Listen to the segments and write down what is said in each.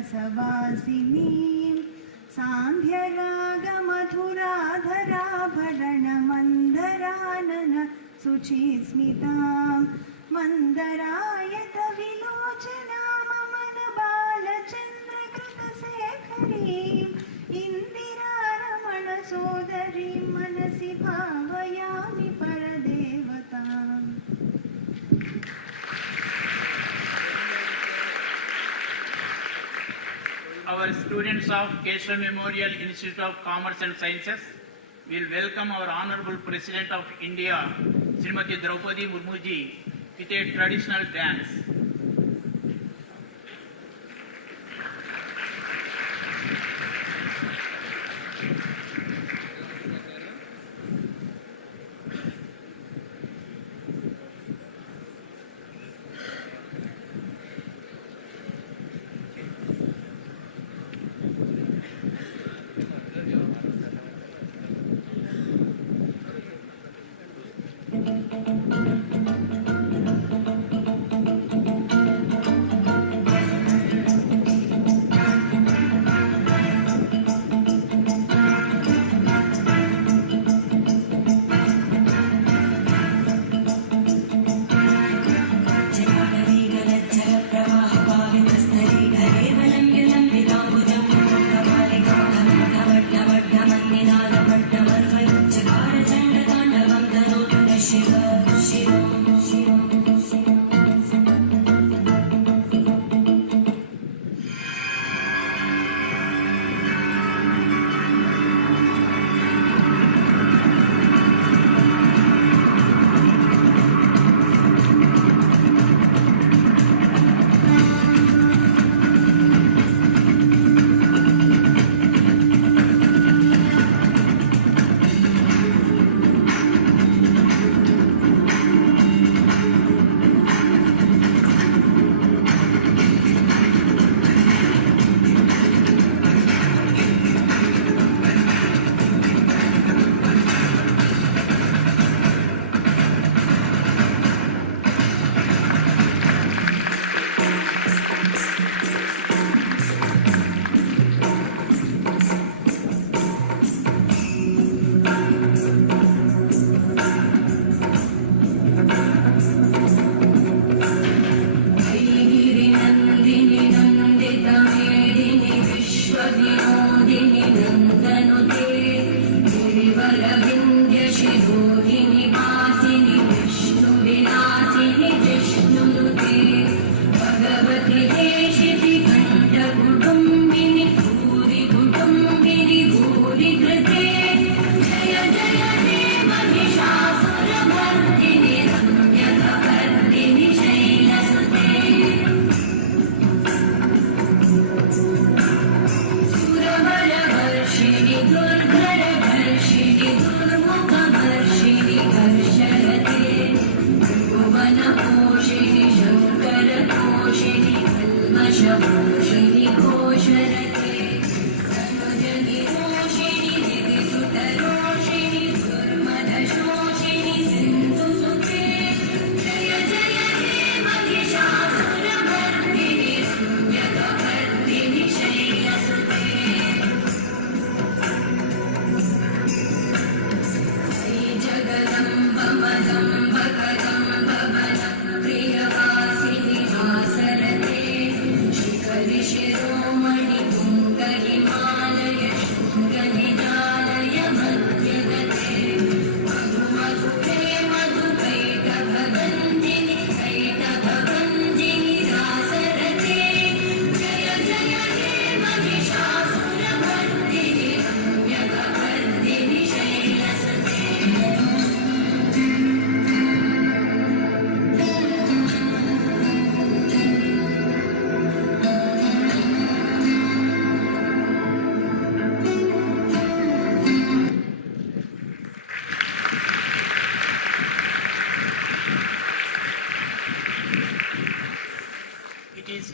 रसवासिनीं सान्ध्यरागमधुराधराभरणमन्दरानन शुचिस्मितां मन्दरायतविलोचनामनबालचन्द्रकृतशेखरीम् इन्दिरारमणसोदरीं मनसि भावयामि परदेवताम्. Our students of Keshav Memorial Institute of Commerce and Sciences will welcome our Honorable President of India, Srimati Droupadi Murmu ji, with a traditional dance.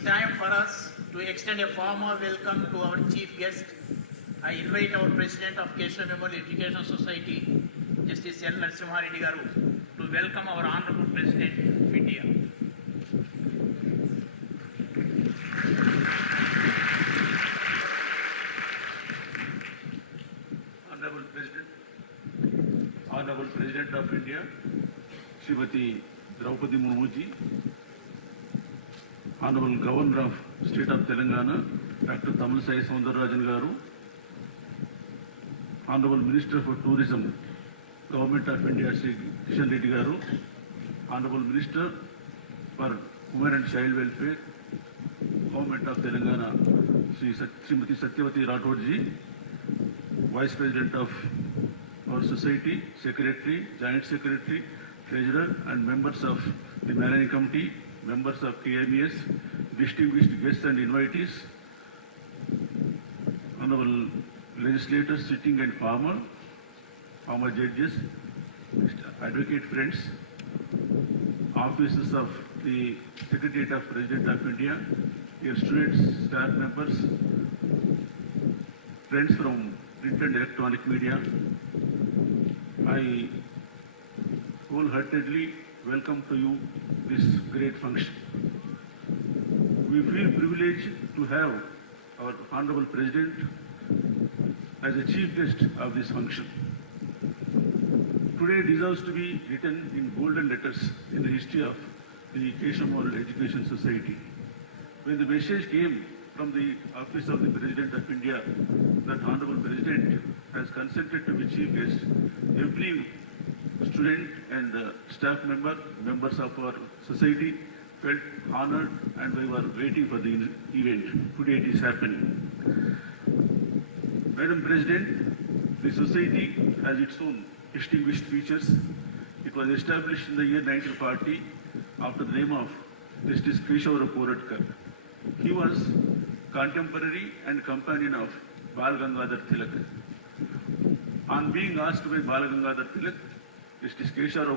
Time for us to extend a formal welcome to our chief guest. I invite our president of Keshav Memorial Education Society, Justice N. Narasimha Reddy Garu, to welcome our Honorable President of India. President of India, Srimati Droupadi Murmu ji, Honorable Governor of State of Telangana, Dr. Tamilisai Soundararajan Garu, Honorable Minister for Tourism, Government of India, Sri Keshav Reddy Garu, Honorable Minister for Women and Child Welfare, Government of Telangana, Srimati Satyavati Rathod ji, Vice President of our Society, Secretary, Joint Secretary, Treasurer, and members of the Managing Committee, members of KMES, distinguished guests and invitees, honorable legislators sitting and former judges, advocate friends, officers of the Secretariat of President of India, your students, staff members, friends from print and electronic media, I wholeheartedly welcome to you this great function. We feel privileged to have our Honorable President as a chief guest of this function. Today deserves to be written in golden letters in the history of the Keshav Education Society. When the message came from the office of the President of India that Honorable President has consented to be chief guest, every student and staff member, members of our society felt honored and we were waiting for the event. Today it is happening. Madam President, the society has its own distinguished features. It was established in the year 1940 after the name of Justice Keshav. He was contemporary and companion of Bal Gangadhar Tilak. On being asked by Bal Gangadhar Tilak, Justice Keshav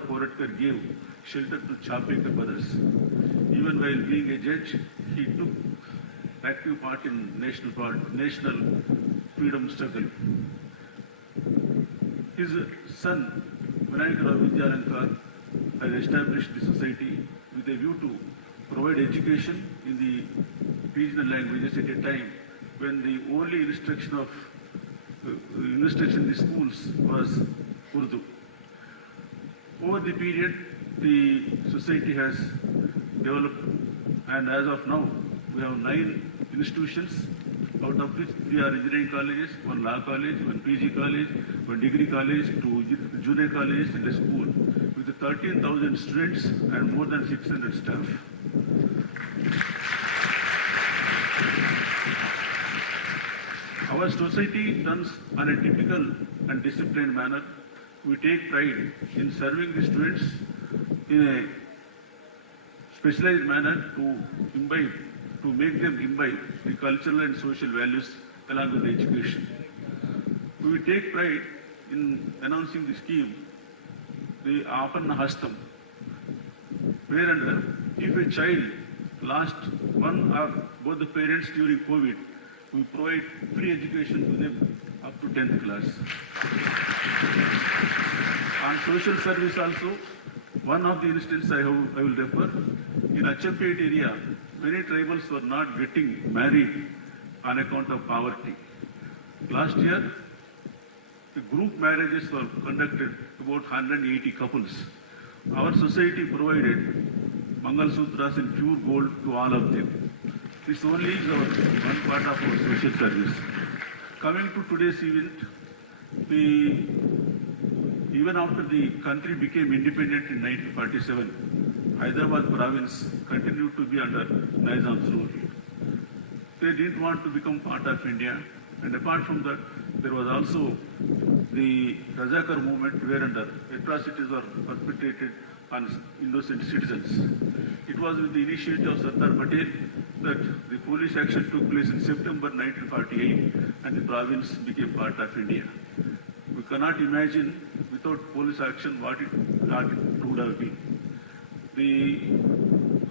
gave shelter to Chapekar brothers. Even while being a judge, he took active part in national freedom struggle. His son, Vinayaka Vidyalankar, has established the society with a view to provide education in the regional languages at a time when the only instruction in the schools was Urdu. Over the period, the society has developed, and as of now, we have 9 institutions, out of which 3 are engineering colleges, 1 law college, 1 PG college, 1 degree college, 2 junior colleges, and a school with 13,000 students and more than 600 staff. Our society runs on a typical and disciplined manner. We take pride in serving the students in a specialized manner to make them imbibe the cultural and social values along with the education. We take pride in announcing the scheme, the Apanna Hastam, wherein if a child lost one or both the parents during COVID, we provide free education to them up to 10th class. On social service also, one of the instances I will refer, in Achampet area, many tribals were not getting married on account of poverty. Last year, the group marriages were conducted, about 180 couples. Our society provided Mangal Sutras in pure gold to all of them. This only is one part of our social service. Coming to today's event, even after the country became independent in 1947, Hyderabad province continued to be under Nizam's rule. They didn't want to become part of India, and apart from that, there was also the Razakar movement wherein atrocities were perpetrated on innocent citizens. It was with the initiative of Sardar Patel that the police action took place in September 1948 and the province became part of India. We cannot imagine without police action what it would have been.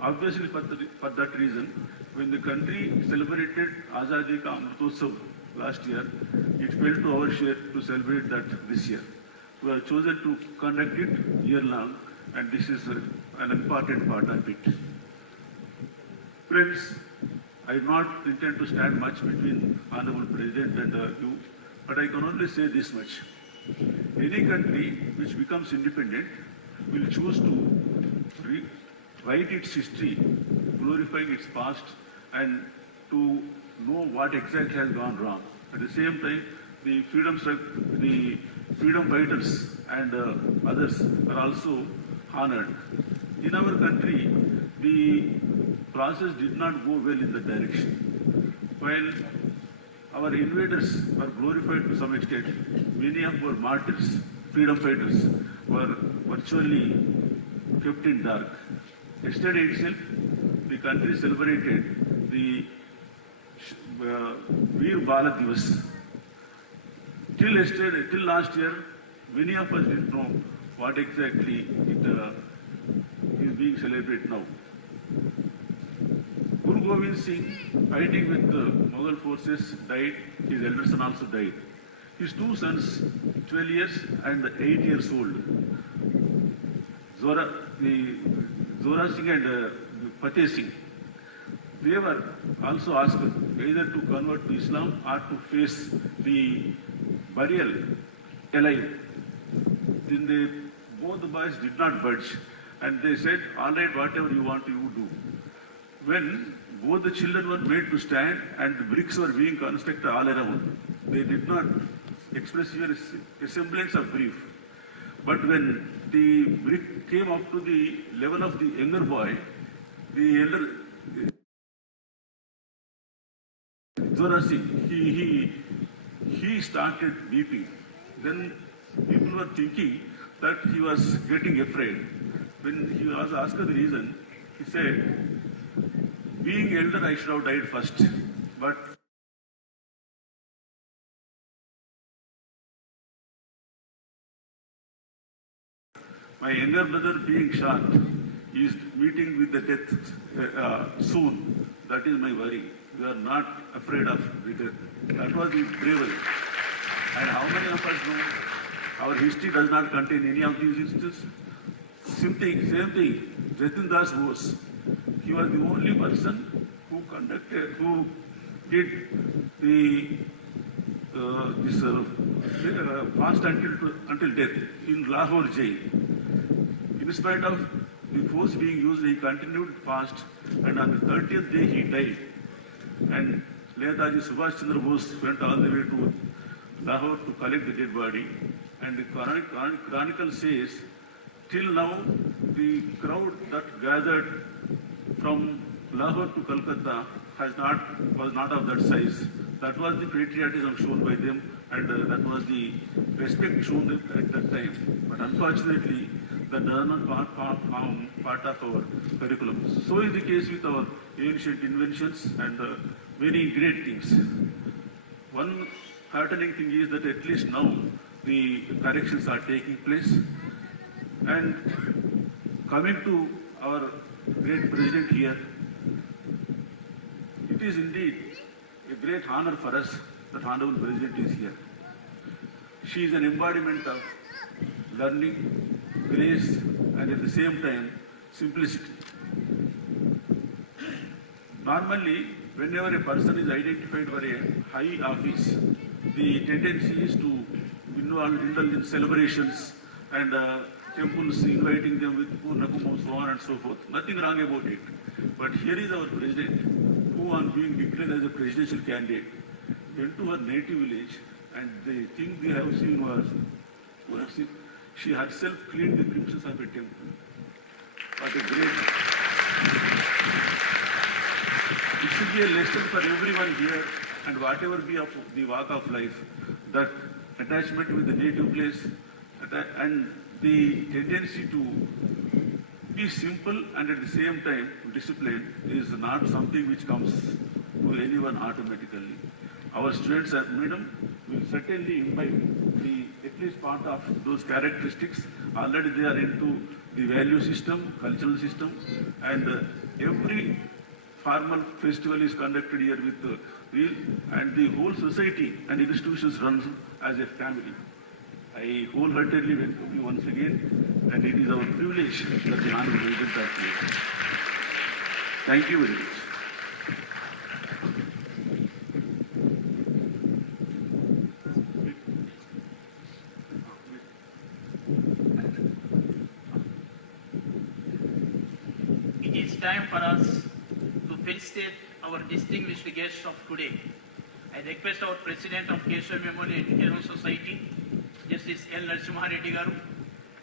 Obviously for that reason, when the country celebrated Azadi Ka Amritotsav last year, it fell to our share to celebrate that this year. We have chosen to conduct it year long, and this is an important part of it. Friends, I do not intend to stand much between Honorable President and you, but I can only say this much. Any country which becomes independent will choose to write its history, glorifying its past, and to know what exactly has gone wrong. At the same time, the freedom fighters and others are also honored. In our country, the process did not go well in that direction. While our invaders were glorified to some extent, many of our martyrs, freedom fighters, were virtually kept in dark. Yesterday itself, the country celebrated the Veer Bala Divas. Till yesterday, till last year, many of us didn't know what exactly it is being celebrated now. Guru Gobind Singh, fighting with the Mughal forces, died. His elder son also died. His two sons, 12 years and 8 years old, Zora Singh and Fateh Singh, they were also asked either to convert to Islam or to face the burial alive. Then both the boys did not budge, and they said, "All right, whatever you want, you do." When both the children were made to stand and the bricks were being constructed all around, they did not express even a semblance of grief. But when the brick came up to the level of the younger boy, the elder Zora Singh, he started weeping. Then people were thinking that he was getting afraid. When he was asked the reason, he said, "Being elder, I should have died first, but my younger brother being shot is meeting with the death soon. That is my worry. We are not afraid of death." That was his bravery. And how many of us know our history does not contain any of these instances? Same thing, Jatin Das Bose. He was the only person who did the fast until death in Lahore jail. In spite of the force being used, he continued fast, and on the 30th day he died. And Netaji Subhash Chandra Bose went all the way to Lahore to collect the dead body. And the chronicle says, till now, the crowd that gathered from Lahore to Calcutta was not of that size. That was the patriotism shown by them, and that was the respect shown at that time. But unfortunately, that does not form part of our curriculum. So is the case with our ancient inventions and many great things. One heartening thing is that at least now the corrections are taking place. And coming to our great president here, it is indeed a great honor for us that Honorable President is here. She is an embodiment of learning, grace, and at the same time, simplicity. Normally, whenever a person is identified for a high office, the tendency is to indulge in celebrations and temples inviting them with Purnakumam, so on and so forth. Nothing wrong about it. But here is our president, who on being declared as a presidential candidate, went to her native village, and the thing they have seen was, she herself cleaned the premises of a temple. What a great... It should be a lesson for everyone here, and whatever be of the walk of life, that attachment with the native place and the tendency to be simple and at the same time disciplined is not something which comes to anyone automatically. Our students at Madam will certainly imbibe at least part of those characteristics. Already they are into the value system, cultural system, and every formal festival is conducted here with and the whole society and institutions runs as a family. I wholeheartedly welcome you once again, and it is our privilege that the Honorable President has made. Thank you very much. time for us to felicitate our distinguished guests of today. I request our President of Keshav Memorial Education Society, Justice L. Narasimha Reddy Garu,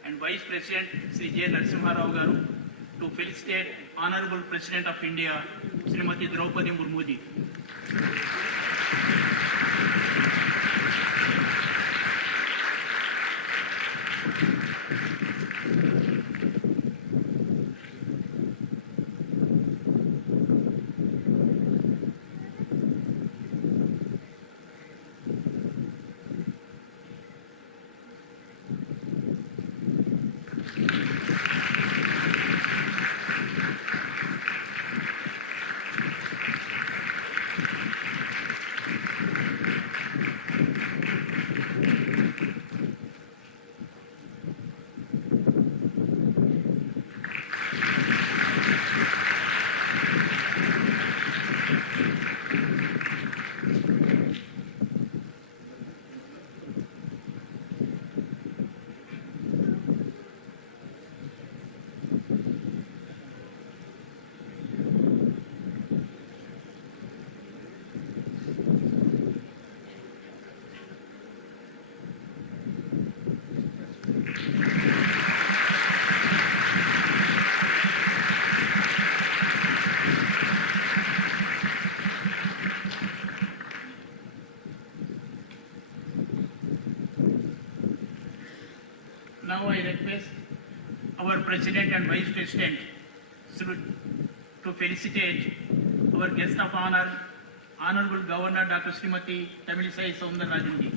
and Vice President Sri J. Narasimha Rao Garu to felicitate Honorable President of India, Srimati Droupadi Murmu ji. Now I request our President and Vice President to felicitate our guest of honor, Honorable Governor Dr. Srimati Tamilisai Soundararajan ji.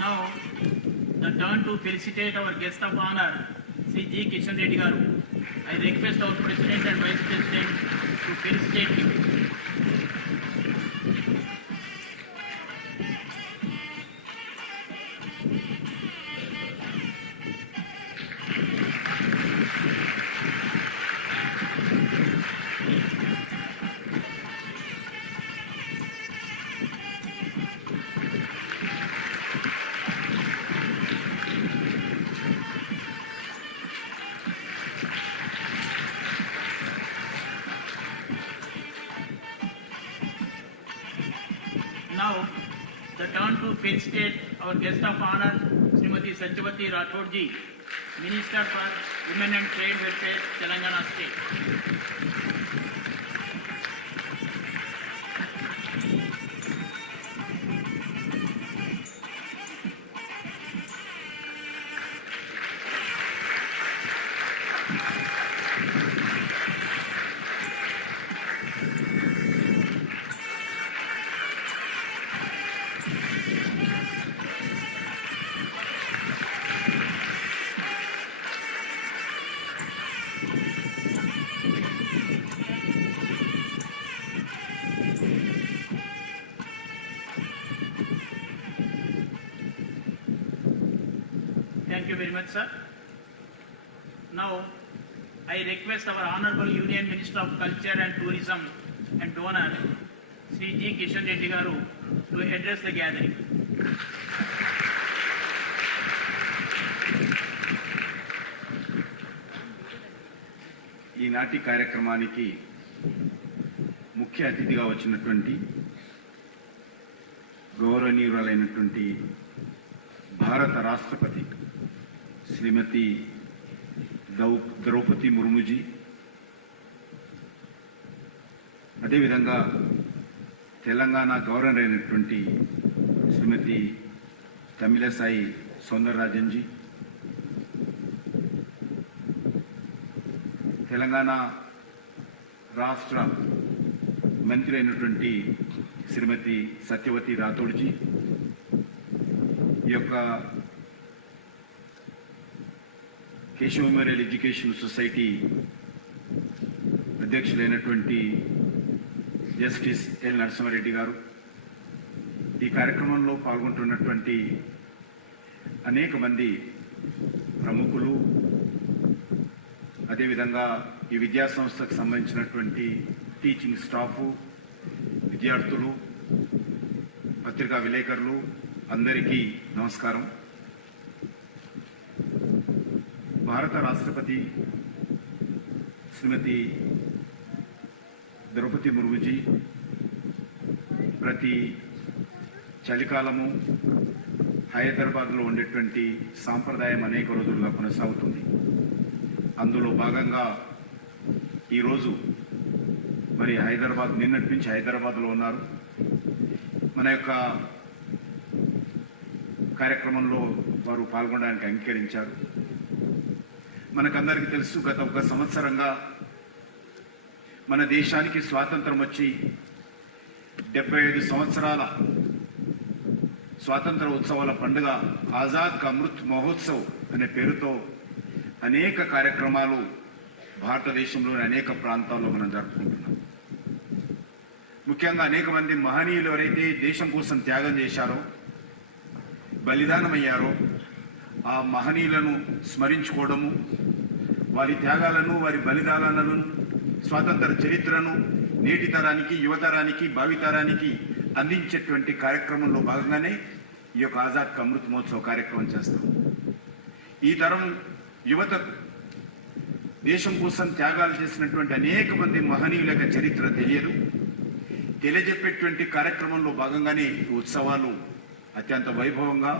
Now, the turn to felicitate our guest of honor, Sri G. Keshav Reddy Garu. I request our President and Vice President to felicitate him. Now, the turn to felicitate our guest of honor, Srimati Satyavati Rathod ji, Minister for Women and Trade Welfare, Telangana State. Thank you very much, sir. Now, I request our Honorable Union Minister of Culture and Tourism and Donor, Sri G. Keshav Reddy Garu, to address the gathering. ఈనాటి కార్యక్రమానికి ముఖ్య అతిథిగా వచ్చినటువంటి గౌరవనీయురాలైనటువంటి భారత రాష్ట్రపతి శ్రీమతి ద్రౌపది ముర్ముజీ, అదేవిధంగా Telangana governor అయినటువంటి శ్రీమతి తమిళసాయి సౌందరరాజన్ జీ, తెలంగాణ రాష్ట్ర మంత్రి అయినటువంటి శ్రీమతి సత్యవతి రాథోడ్జీ, ఈ యొక్క కేశవ్ మెమోరియల్ ఎడ్యుకేషన్ సొసైటీ అధ్యక్షులైనటువంటి జస్టిస్ ఎల్ నరసింహారెడ్డి గారు, ఈ కార్యక్రమంలో పాల్గొంటున్నటువంటి అనేక మంది ప్రముఖులు, అదేవిధంగా ఈ విద్యా సంస్థకు సంబంధించినటువంటి టీచింగ్ స్టాఫ్, విద్యార్థులు, పత్రికా విలేకరులు అందరికీ నమస్కారం. భారత రాష్ట్రపతి శ్రీమతి ద్రౌపది ముర్ముజీ ప్రతి చలికాలము హైదరాబాద్లో ఉండేటువంటి సాంప్రదాయం అనేక రోజులుగా కొనసాగుతుంది. అందులో భాగంగా ఈరోజు మరి హైదరాబాద్, నిన్నటి నుంచి హైదరాబాద్లో ఉన్నారు. మన యొక్క కార్యక్రమంలో వారు పాల్గొనడానికి అంగీకరించారు. మనకందరికీ తెలుసు, గత ఒక సంవత్సరంగా మన దేశానికి స్వాతంత్రం వచ్చి 75 సంవత్సరాల స్వాతంత్ర ఉత్సవాల పండుగ ఆజాద్ కా అమృత్ మహోత్సవ్ అనే పేరుతో అనేక కార్యక్రమాలు భారతదేశంలోని అనేక ప్రాంతాల్లో మనం జరుపుకుంటున్నాం. ముఖ్యంగా అనేక మంది మహనీయులు ఎవరైతే దేశం కోసం త్యాగం చేశారో, బలిదానమయ్యారో, ఆ మహనీయులను స్మరించుకోవడము, వారి త్యాగాలను, వారి బలిదానాలను, స్వాతంత్ర చరిత్రను నేటి తరానికి, యువతరానికి, భావితరానికి అందించేటువంటి కార్యక్రమంలో భాగంగానే ఈ యొక్క ఆజాద్ కా అమృత్ మహోత్సవ్ కార్యక్రమం చేస్తాం. ఈ తరం యువత దేశం కోసం త్యాగాలు చేసినటువంటి అనేక మంది మహనీయుల యొక్క చరిత్ర తెలియదు. తెలియజెప్పేటువంటి కార్యక్రమంలో భాగంగానే ఈ ఉత్సవాలు అత్యంత వైభవంగా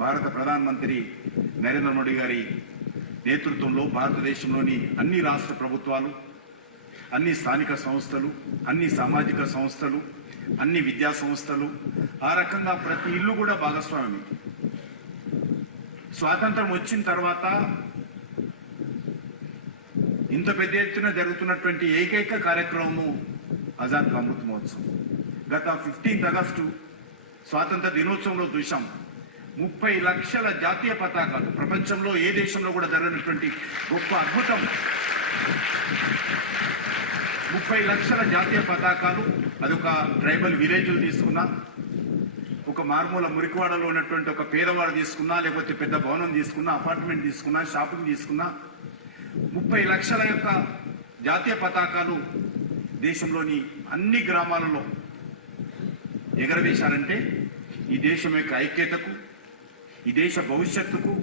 భారత ప్రధానమంత్రి నరేంద్ర మోడీ గారి నేతృత్వంలో భారతదేశంలోని అన్ని రాష్ట్ర ప్రభుత్వాలు, అన్ని స్థానిక సంస్థలు, అన్ని సామాజిక సంస్థలు, అన్ని విద్యా సంస్థలు, ఆ రకంగా ప్రతి ఇల్లు కూడా భాగస్వామ్యం. స్వాతంత్రం వచ్చిన తర్వాత ఇంత పెద్ద ఎత్తున జరుగుతున్నటువంటి ఏకైక కార్యక్రమము ఆజాద్ కా అమృత్ మహోత్సవం. గత 15 ఆగస్టు స్వాతంత్ర దినోత్సవంలో చూశాం 30 లక్షల జాతీయ పతాకాలు. ప్రపంచంలో ఏ దేశంలో కూడా జరగనటువంటి గొప్ప అద్భుతం. 30 లక్షల జాతీయ పతాకాలు. అదొక ట్రైబల్ విలేజ్లు తీసుకున్నా, ఒక మారుమూల మురికివాడలో ఉన్నటువంటి ఒక పేదవాడు తీసుకున్నా, లేకపోతే పెద్ద భవనం తీసుకున్నా, అపార్ట్మెంట్ తీసుకున్నా, షాపింగ్ తీసుకున్నా, 30 లక్షల యొక్క జాతీయ పతాకాలు దేశంలోని అన్ని గ్రామాలలో ఎగరవేశారంటే ఈ దేశం యొక్క ఐక్యతకు, ఈ దేశ భవిష్యత్తుకు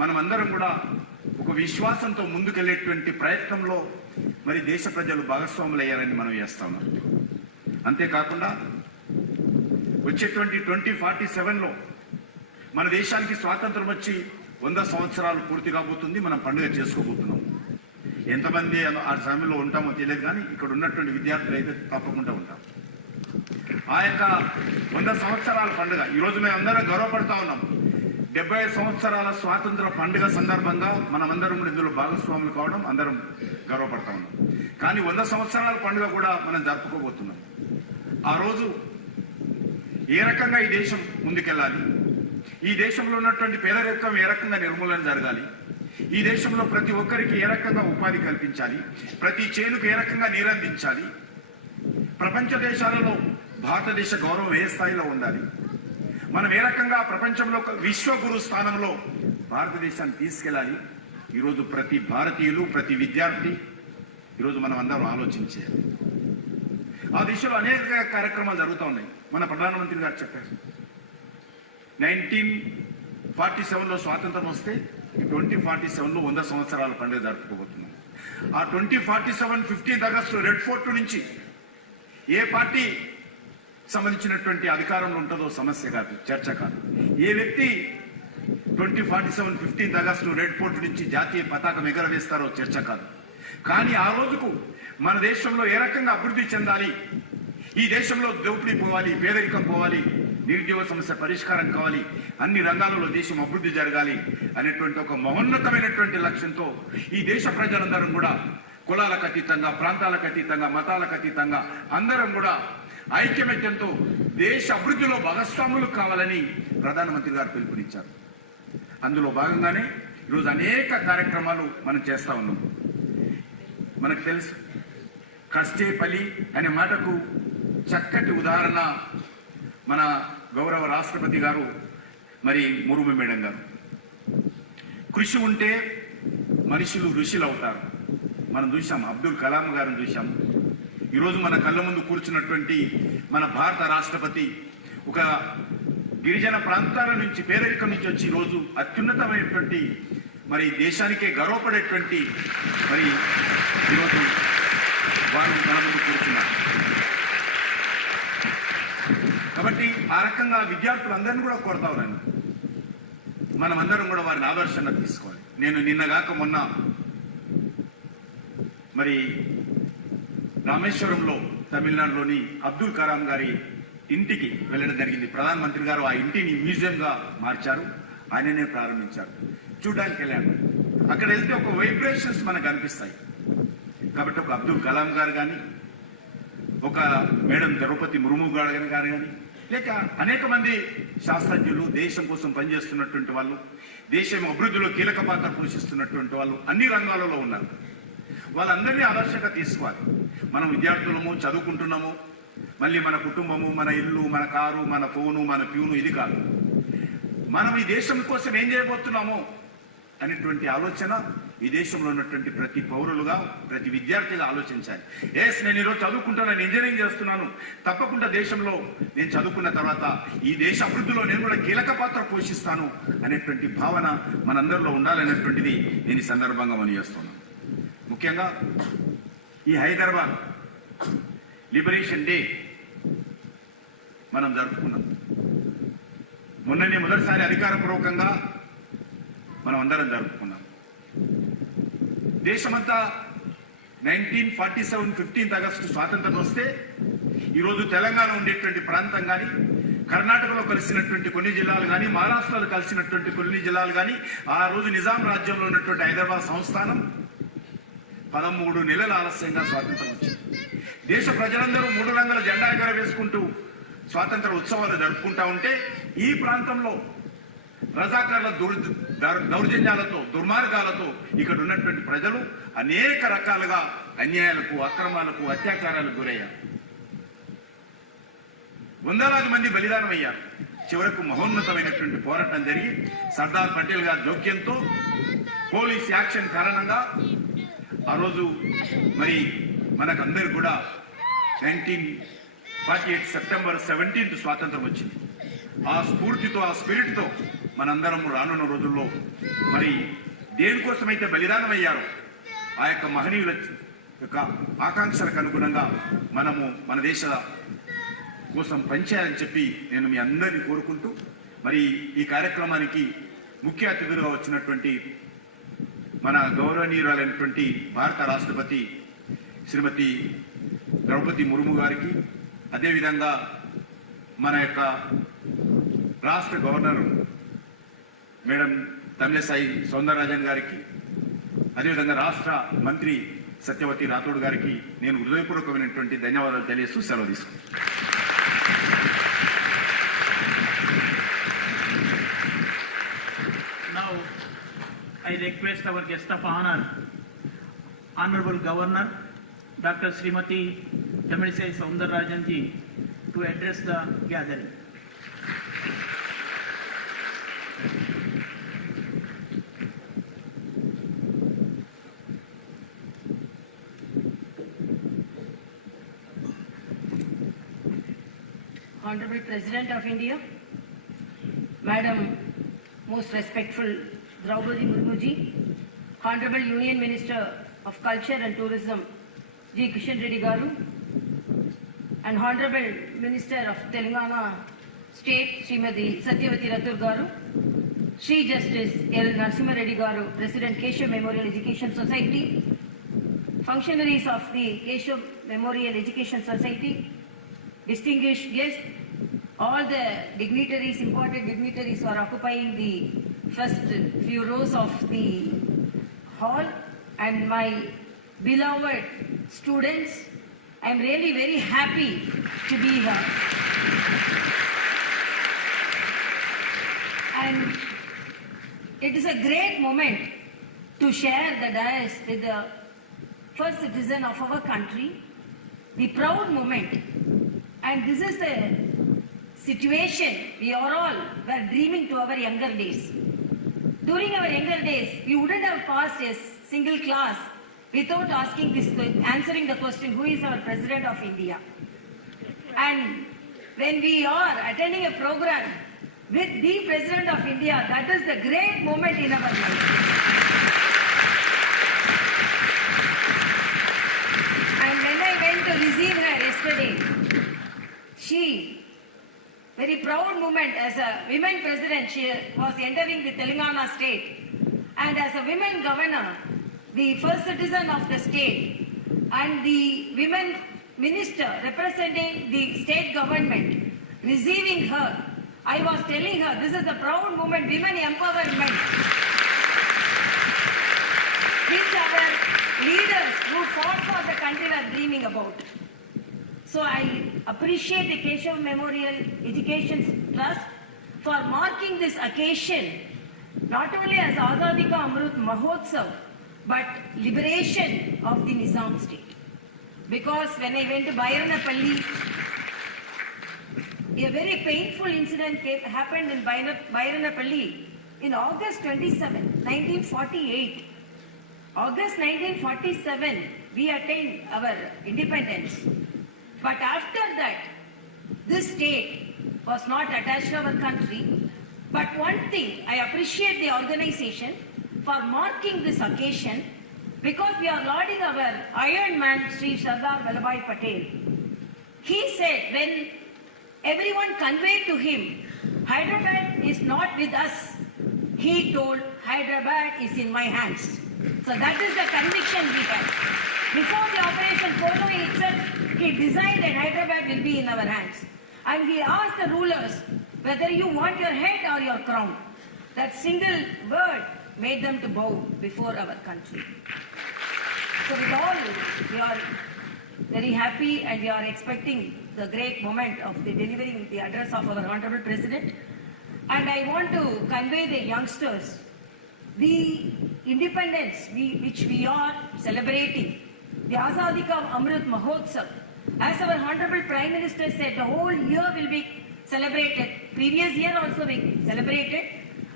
మనమందరం కూడా ఒక విశ్వాసంతో ముందుకెళ్లేటువంటి ప్రయత్నంలో మరి దేశ ప్రజలు భాగస్వాములయ్యారని మనం చేస్తాం. అంతేకాకుండా వచ్చేటువంటి 2047లో మన దేశానికి స్వాతంత్రం వచ్చి 100 సంవత్సరాలు పూర్తి కాబోతుంది. మనం పండుగ చేసుకోబోతున్నాం. ఎంతమంది ఆ సమయంలో ఉంటామో తెలియదు, కానీ ఇక్కడ ఉన్నటువంటి విద్యార్థులు అయితే తప్పకుండా ఉంటాం. ఆ యొక్క 100 సంవత్సరాల పండుగ ఈరోజు మేము అందరం గర్వపడతా ఉన్నాం. 75 సంవత్సరాల స్వాతంత్ర పండుగ సందర్భంగా మనమందరం కూడా ఇందులో భాగస్వాములు కావడం అందరం గర్వపడతా ఉన్నాం. కానీ 100 సంవత్సరాల పండుగ కూడా మనం జరుపుకోబోతున్నాం. ఆ రోజు ఏ రకంగా ఈ దేశం ముందుకెళ్ళాలి, ఈ దేశంలో ఉన్నటువంటి పేదరికం ఏ రకంగా నిర్మూలన జరగాలి, ఈ దేశంలో ప్రతి ఒక్కరికి ఏ రకంగా ఉపాధి కల్పించాలి, ప్రతి చేనుకు ఏ రకంగా నీరందించాలి, ప్రపంచ దేశాలలో భారతదేశ గౌరవం ఏ స్థాయిలో ఉండాలి, మనం ఏ రకంగా ప్రపంచంలో విశ్వగురు స్థానంలో భారతదేశాన్ని తీసుకెళ్ళాలి, ఈరోజు ప్రతి భారతీయులు, ప్రతి విద్యార్థి ఈరోజు మనం అందరం ఆలోచించాలి. ఆ దిశలో అనేక కార్యక్రమాలు జరుగుతూ ఉన్నాయి. మన ప్రధానమంత్రి గారు చెప్పారు 1947లో స్వాతంత్రం వస్తే 2047లో 100 సంవత్సరాల పండుగ జరుపుకోబోతున్నాం. ఆ 2047 15 ఆగస్టు రెడ్ ఫోర్ట్ నుంచి ఏ పార్టీ సంబంధించినటువంటి అధికారంలో ఉంటుందో సమస్య కాదు, చర్చ కాదు. ఏ వ్యక్తి 2047 15 ఆగస్టు రెడ్ ఫోర్ట్ నుంచి జాతీయ పతాకం ఎగరవేస్తారో చర్చ కాదు. కానీ ఆ రోజుకు మన దేశంలో ఏ రకంగా అభివృద్ధి చెందాలి, ఈ దేశంలో దోపిడీ పోవాలి, పేదరికం పోవాలి, నిరుద్యోగ సమస్య పరిష్కారం కావాలి, అన్ని రంగాలలో దేశం అభివృద్ధి జరగాలి అనేటువంటి ఒక మహోన్నతమైనటువంటి లక్ష్యంతో ఈ దేశ ప్రజలందరం కూడా కులాలకు అతీతంగా, ప్రాంతాలకు అతీతంగా, మతాలకు అతీతంగా అందరం కూడా ఐక్యమత్యంతో దేశ అభివృద్ధిలో భాగస్వాములు కావాలని ప్రధానమంత్రి గారు పిలుపునిచ్చారు. అందులో భాగంగానే ఈరోజు అనేక కార్యక్రమాలు మనం చేస్తా ఉన్నాం. మనకు తెలుసు, కష్టే ఫలి అనే మాటకు చక్కటి ఉదాహరణ మన గౌరవ రాష్ట్రపతి గారు మరి ముర్ము మేడం గారు. కృషి ఉంటే మనుషులు ఋషులు అవుతారు. మనం చూసాం, అబ్దుల్ కలాం గారిని చూసాం. ఈరోజు మన కళ్ళ ముందు కూర్చున్నటువంటి మన భారత రాష్ట్రపతి ఒక గిరిజన ప్రాంతాల నుంచి, పేదరికం నుంచి వచ్చి ఈరోజు అత్యున్నతమైనటువంటి మరి దేశానికే గర్వపడేటువంటి మరి ఈరోజు వారు మన ముందు కూర్చున్నారు. కాబట్టి ఆ రకంగా విద్యార్థులందరినీ కూడా కోరుతా ఉన్నాను, మనమందరం కూడా వారిని ఆదర్శంగా తీసుకోవాలి. నేను నిన్నగాక మొన్న మరి రామేశ్వరంలో తమిళనాడులోని అబ్దుల్ కలాం గారి ఇంటికి వెళ్ళడం జరిగింది. ప్రధానమంత్రి గారు ఆ ఇంటిని మ్యూజియంగా మార్చారు, ఆయననే ప్రారంభించారు. చూడడానికి వెళ్ళాను. అక్కడ వెళ్తే ఒక వైబ్రేషన్స్ మనకు అనిపిస్తాయి. కాబట్టి ఒక అబ్దుల్ కలాం గారు కానీ, ఒక మేడం ద్రౌపది ముర్ము గారు కానీ, లేక అనేక మంది శాస్త్రజ్ఞులు, దేశం కోసం పనిచేస్తున్నటువంటి వాళ్ళు, దేశం అభివృద్ధిలో కీలక పాత్ర పోషిస్తున్నటువంటి వాళ్ళు అన్ని రంగాలలో ఉన్నారు. వాళ్ళందరినీ ఆదర్శంగా తీసుకోవాలి. మనం విద్యార్థులము, చదువుకుంటున్నాము, మళ్ళీ మన కుటుంబము, మన ఇల్లు, మన కారు, మన ఫోను, మన ప్యూను, ఇది కాదు. మనం ఈ దేశం కోసం ఏం చేయబోతున్నామో అనేటువంటి ఆలోచన ఈ దేశంలో ఉన్నటువంటి ప్రతి పౌరులుగా, ప్రతి విద్యార్థిగా ఆలోచించాలి. నేను ఈరోజు చదువుకుంటాను, ఇంజనీరింగ్ చేస్తున్నాను, తప్పకుండా దేశంలో నేను చదువుకున్న తర్వాత ఈ దేశ అభివృద్ధిలో నేను కూడా కీలక పాత్ర పోషిస్తాను అనేటువంటి భావన మనందరిలో ఉండాలనేటువంటిది నేను ఈ సందర్భంగా మనవిస్తున్నాను. ముఖ్యంగా ఈ హైదరాబాద్ లిబరేషన్ డే మనం జరుపుకున్నాం. మొన్ననే మొదటిసారి అధికారపూర్వకంగా మనం అందరం జరుపుకున్నాం. దేశమంతా 1947 15 ఆగస్టు స్వాతంత్రం వస్తే ఈరోజు తెలంగాణ ఉండేటువంటి ప్రాంతం కానీ, కర్ణాటకలో కలిసినటువంటి కొన్ని జిల్లాలు కానీ, మహారాష్ట్రలో కలిసినటువంటి కొన్ని జిల్లాలు కానీ, ఆ రోజు నిజాం రాజ్యంలో ఉన్నటువంటి హైదరాబాద్ సంస్థానం 13 నెలల ఆలస్యంగా స్వాతంత్రం వచ్చింది. దేశ ప్రజలందరూ 3 రంగుల జెండా ఎగరవేసుకుంటూ స్వాతంత్ర ఉత్సవాలు జరుపుకుంటా ఉంటే ఈ ప్రాంతంలో రజాకార్ల దౌర్జన్యాలతో, దుర్మార్గాలతో ఇక్కడ ఉన్నటువంటి ప్రజలు అనేక రకాలుగా అన్యాయాలకు, అక్రమాలకు, అత్యాచారాలకు గురయ్యారు. వందలాది మంది బలిదానం అయ్యారు. చివరకు మహోన్నతమైనటువంటి పోరాటం జరిగి సర్దార్ పటేల్ గారి జోక్యంతో, పోలీస్ యాక్షన్ కారణంగా ఆ రోజు మరి మనకందరు కూడా 1948 సెప్టెంబర్ 17 స్వాతంత్రం వచ్చింది. ఆ స్ఫూర్తితో, ఆ స్పిరిట్తో మనందరం రానున్న రోజుల్లో మరి దేనికోసమైతే బలిదానం అయ్యారో ఆ యొక్క మహనీయుల యొక్క ఆకాంక్షలకు అనుగుణంగా మనము మన దేశ కోసం పనిచేయాలని చెప్పి నేను మీ అందరినీ కోరుకుంటూ, మరి ఈ కార్యక్రమానికి ముఖ్య అతిథులుగా వచ్చినటువంటి మన గౌరవనీయురాలైనటువంటి భారత రాష్ట్రపతి శ్రీమతి ద్రౌపది ముర్ము గారికి, అదేవిధంగా మన యొక్క రాష్ట్ర గవర్నర్ మేడం తమిళసాయి సౌందరరాజన్ గారికి, అదేవిధంగా రాష్ట్ర మంత్రి సత్యవతి రాథోడ్ గారికి నేను హృదయపూర్వకమైనటువంటి ధన్యవాదాలు తెలియజేస్తూ సెలవు తీసుకుంటాను. Now, I request our guest of honor, Honorable Governor, Dr. Srimati Tamilisai Soundararajan ji, to address the gathering. Honorable President of India, Madam Most Respectful Droupadi Murmu ji, Honorable Union Minister of Culture and Tourism G. Kishan Reddy garu, and Honorable Minister of Telangana State Srimati Satyavati Rathur garu, Sri Justice L. Narasimha Reddy garu, President Keshav Memorial Education Society, functionaries of the Keshav Memorial Education Society, distinguished guests, all the dignitaries, important dignitaries who are occupying the first few rows of the hall, and my beloved students. I'm really very happy to be here. And it is a great moment to share the dais with the first citizen of our country, the proud moment. And this is the situation we are all were dreaming to our younger days. During our younger days, we wouldn't have passed a single class without answering the question, who is our President of India? And when we are attending a program with the President of India, that is the great moment in our life. And when I went to receive her yesterday, she, very proud moment as a women president, she was entering the Telangana state. And as a women governor, the first citizen of the state and the women minister representing the state government receiving her, I was telling her, this is a proud moment, women empowerment, which our leaders who fought for the country were dreaming about. So I appreciate the Keshav Memorial Education Trust for marking this occasion not only as Azadi Ka Amrit Mahotsav, but liberation of the Nizam state. Because when I went to Bayranapalli, a very painful incident happened in Bayranapalli in August 27, 1948. August 1947, we attained our independence. But after that, this state was not attached to our country. But one thing, I appreciate the organization for marking this occasion, because we are lauding our Iron Man, Sri Sardar Vallabhbhai Patel. He said, when everyone conveyed to him, Hyderabad is not with us, he told, Hyderabad is in my hands. So that is the conviction we have. Before the Operation Polo itself, he decided Hyderabad will be in our hands. And he asked the rulers whether you want your head or your crown. That single word made them to bow before our country. So with all, we are very happy and we are expecting the great moment of the delivering the address of our Honorable President. And I want to convey the youngsters, the independence which we are celebrating, the Azadi Ka Amrit Mahotsav. As our Honorable Prime Minister said, the whole year will be celebrated. Previous year also we celebrated.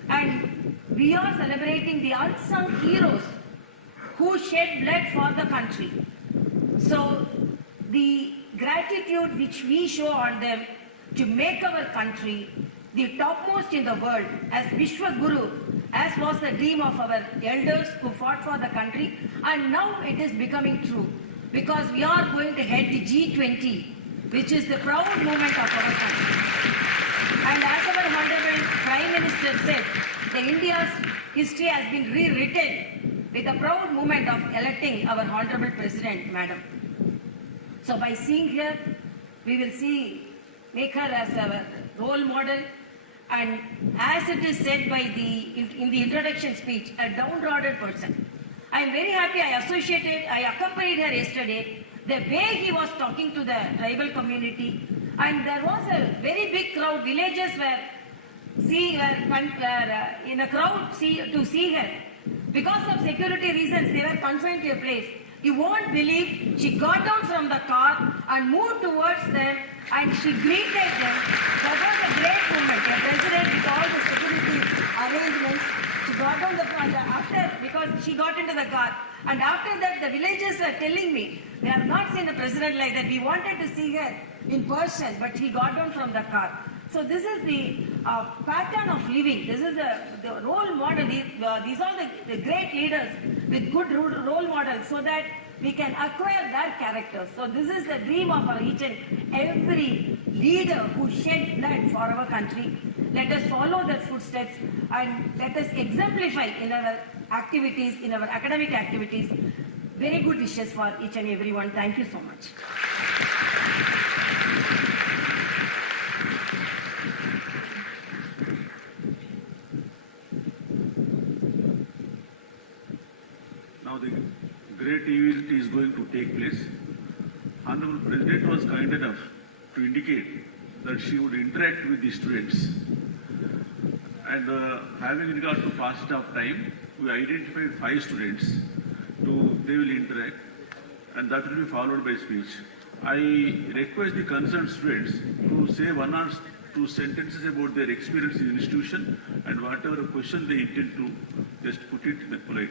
And we are celebrating the unsung heroes who shed blood for the country. So the gratitude which we show on them to make our country the topmost in the world as Vishwa Guru, as was the dream of our elders who fought for the country, and now it is becoming true because we are going to head the G20, which is the proud moment of our country. And as our Honorable Prime Minister said, the India's history has been rewritten with the proud moment of electing our Honorable President, Madam. So by seeing her, we will make her as our role model, and as it is said by in the introduction speech, a downtrodden person. I am very happy I accompanied her yesterday, the way he was talking to the tribal community, and there was a very big crowd, villagers were in a crowd to see her. Because of security reasons, they were confined to a place. You won't believe, she got down from the car and moved towards them and she greeted them. That was a great moment. The president with all the security arrangements, she got down the car because she got into the car. And after that, the villagers were telling me, they have not seen the president like that. We wanted to see her in person, but he got down from the car. So this is the pattern of living. This is the role model. These are the great leaders with good role models so that we can acquire their characters. So this is the dream of each and every leader who shed blood for our country. Let us follow their footsteps and let us exemplify in our activities, in our academic activities. Very good wishes for each and everyone. Thank you so much. is going to take place. Honorable President was kind enough to indicate that she would interact with the students. And having regard to passage of time, we identified 5 students. They will interact, and that will be followed by speech. I request the concerned students to say 1 or 2 sentences about their experience in the institution and whatever question they intend to just put it in a polite.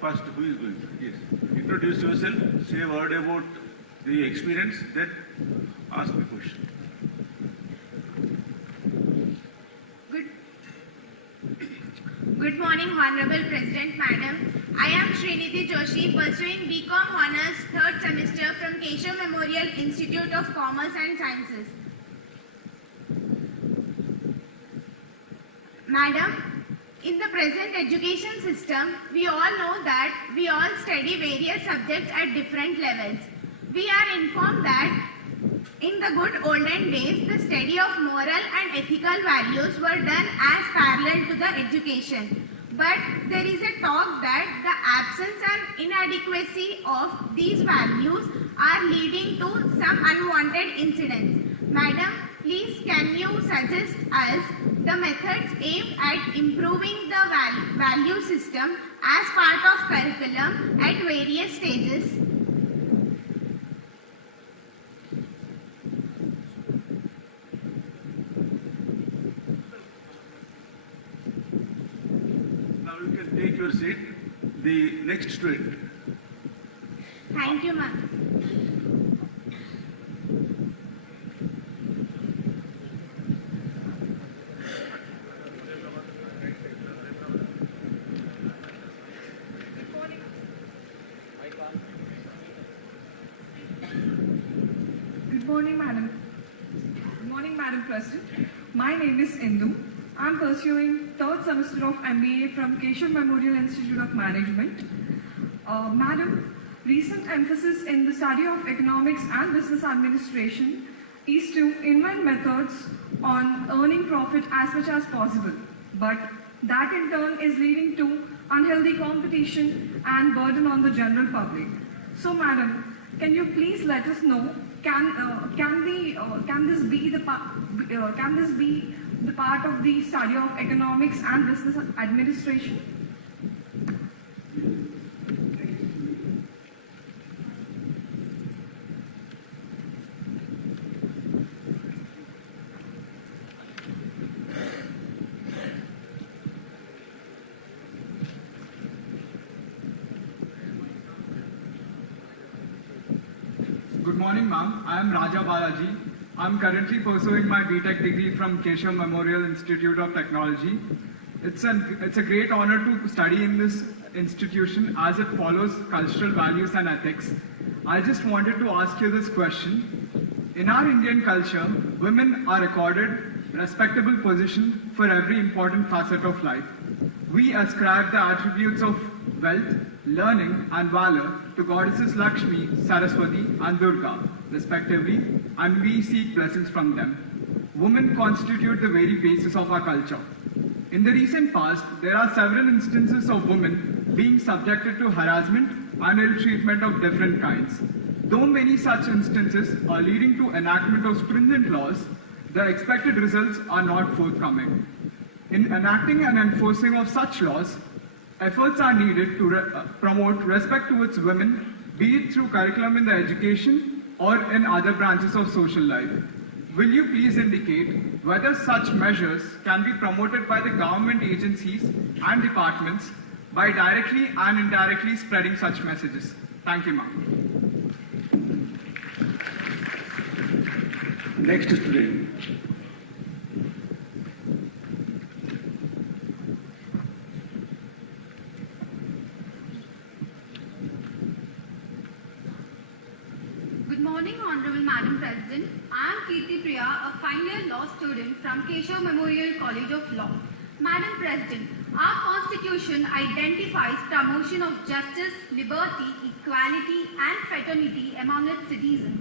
First, who is going to? Yes. Introduce yourself, say a word about the experience, then ask the question. Good morning, Honorable President, Madam. I am Srinidhi Joshi, pursuing BCom Honours 3rd semester from Keshav Memorial Institute of Commerce and Sciences. Madam, in the present education system, we all know that we all study various subjects at different levels. We are informed that in the good olden days, the study of moral and ethical values were done as parallel to the education. But there is a talk that the absence and inadequacy of these values are leading to some unwanted incidents. Madam, please can you suggest us the methods aimed at improving the value system as part of curriculum at various stages? Take your seat. The next student. Thank you, ma'am. Good morning, Madam. Good morning, Madam President. My name is Indu. I am pursuing 3rd semester of MBA from Keshav Memorial Institute of Management. Madam, recent emphasis in the study of economics and business administration is to invent methods on earning profit as much as possible. But that in turn is leading to unhealthy competition and burden on the general public. So, Madam, can you please let us know, can this be the part of the study of economics and business administration? Good morning, ma'am. I am Raja Balaji. I am currently pursuing my BTech degree from Keshav Memorial Institute of Technology. It's a great honor to study in this institution as it follows cultural values and ethics. I just wanted to ask you this question. In our Indian culture, women are accorded respectable position for every important facet of life. We ascribe the attributes of wealth, learning and valor to goddesses Lakshmi, Saraswati and Durga, respectively, and we seek blessings from them. Women constitute the very basis of our culture. In the recent past, there are several instances of women being subjected to harassment and ill treatment of different kinds. Though many such instances are leading to enactment of stringent laws, the expected results are not forthcoming. In enacting and enforcing of such laws, efforts are needed to promote respect towards women, be it through curriculum in the education or in other branches of social life. Will you please indicate whether such measures can be promoted by the government agencies and departments by directly and indirectly spreading such messages? Thank you, ma'am. Next student. Good morning, Honorable Madam President. I am Kirti Priya, a final law student from Keshav Memorial College of Law. Madam President, our Constitution identifies promotion of justice, liberty, equality and fraternity among its citizens.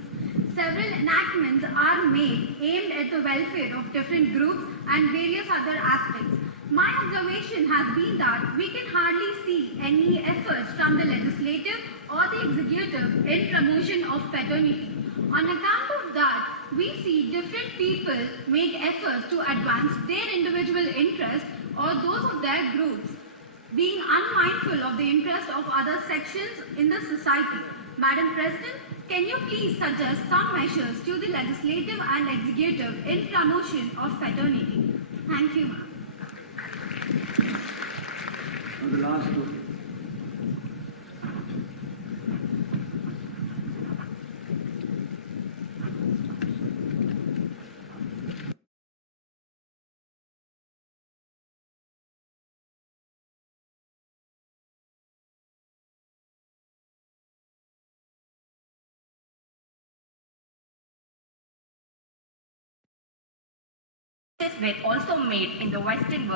Several enactments are made aimed at the welfare of different groups and various other aspects. My observation has been that we can hardly see any efforts from the legislative or the executive in promotion of fraternity. On account of that, we see different people make efforts to advance their individual interests or those of their groups, being unmindful of the interest of other sections in the society. Madam President, can you please suggest some measures to the legislative and executive in promotion of fraternity? Thank you, ma'am. And the last one. Were also made in the Western world.